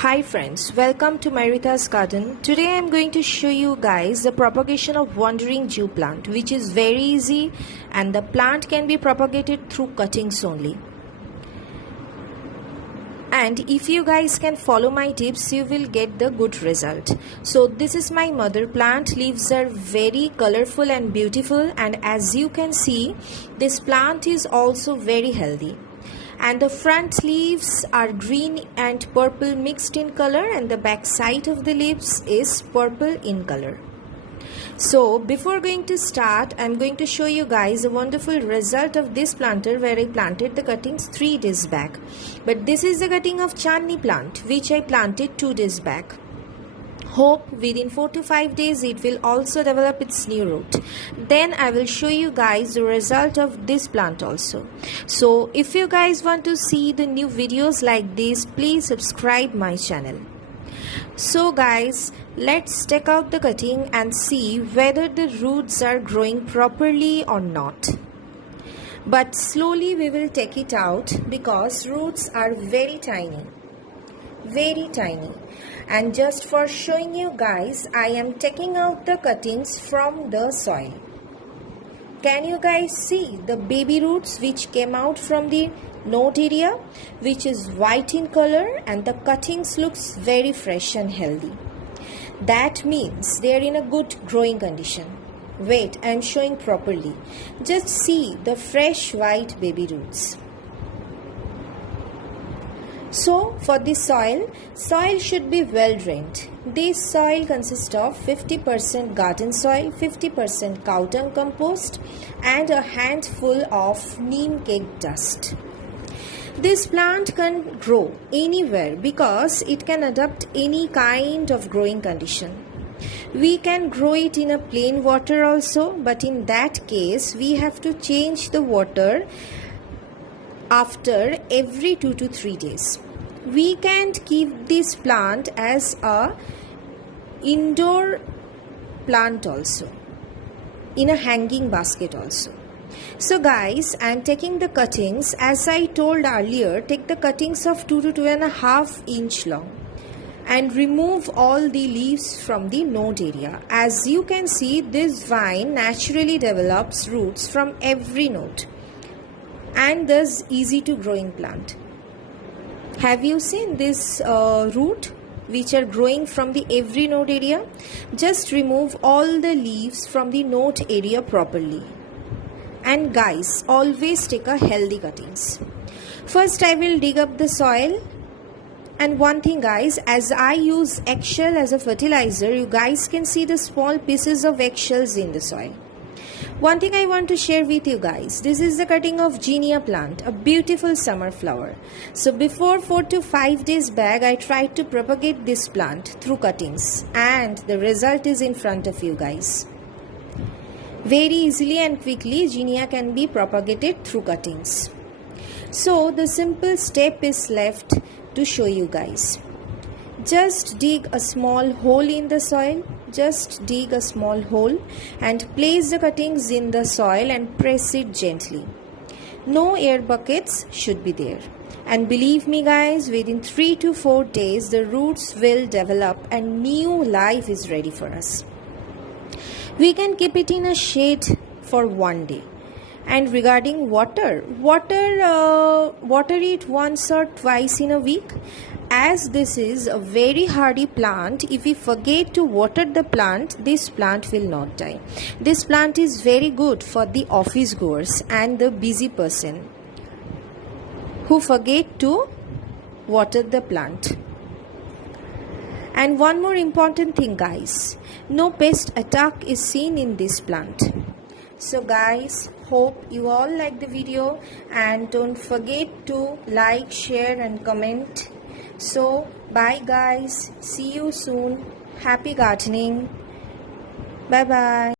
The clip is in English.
Hi friends, welcome to Marita's garden. Today I am going to show you guys the propagation of wandering Jew plant, which is very easy and the plant can be propagated through cuttings only. And if you guys can follow my tips, you will get the good result. So this is my mother plant. Leaves are very colorful and beautiful, and as you can see, this plant is also very healthy. And the front leaves are green and purple mixed in color, and the back side of the leaves is purple in color. So before going to start, I'm going to show you guys a wonderful result of this planter where I planted the cuttings 3 days back. But this is the cutting of Chandni plant which I planted 2 days back. Hope within 4 to 5 days it will also develop its new root. Then I will show you guys the result of this plant also. So if you guys want to see the new videos like this, please subscribe my channel. So guys, let's take out the cutting and see whether the roots are growing properly or not. But slowly we will take it out because roots are very tiny. Very tiny. And just for showing you guys, I am taking out the cuttings from the soil. Can you guys see the baby roots which came out from the node area, which is white in color, and the cuttings looks very fresh and healthy. That means they are in a good growing condition. Wait, I am showing properly. Just see the fresh white baby roots. So for this soil should be well drained. This soil consists of 50% garden soil, 50% cow dung compost, and a handful of neem cake dust. This plant can grow anywhere because it can adapt any kind of growing condition. We can grow it in a plain water also, but in that case we have to change the water after every 2 to 3 days. We can't keep this plant as a indoor plant also, in a hanging basket also. So guys, I am taking the cuttings, as I told earlier, take the cuttings of 2 to 2.5 inch long and remove all the leaves from the node area. As you can see, this vine naturally develops roots from every node and thus easy to growing plant. Have you seen this root which are growing from the every node area? Just remove all the leaves from the node area properly. And guys, always take a healthy cuttings. First I will dig up the soil. And one thing guys, as I use eggshell as a fertilizer, you guys can see the small pieces of eggshells in the soil. One thing I want to share with you guys, this is the cutting of Ginea plant, a beautiful summer flower. So before 4 to 5 days back, I tried to propagate this plant through cuttings, and the result is in front of you guys. Very easily and quickly, Ginea can be propagated through cuttings. So the simple step is left to show you guys. Just dig a small hole in the soil. Just dig a small hole and place the cuttings in the soil and press it gently. No air buckets should be there. And believe me guys, within 3 to 4 days the roots will develop and new life is ready for us. We can keep it in a shade for 1 day. And regarding water it once or twice in a week. As this is a very hardy plant, if we forget to water the plant, this plant will not die. This plant is very good for the office goers and the busy person who forget to water the plant. And one more important thing guys, no pest attack is seen in this plant. So guys, hope you all like the video, and don't forget to like, share and comment. So bye guys, see you soon. Happy gardening. Bye bye.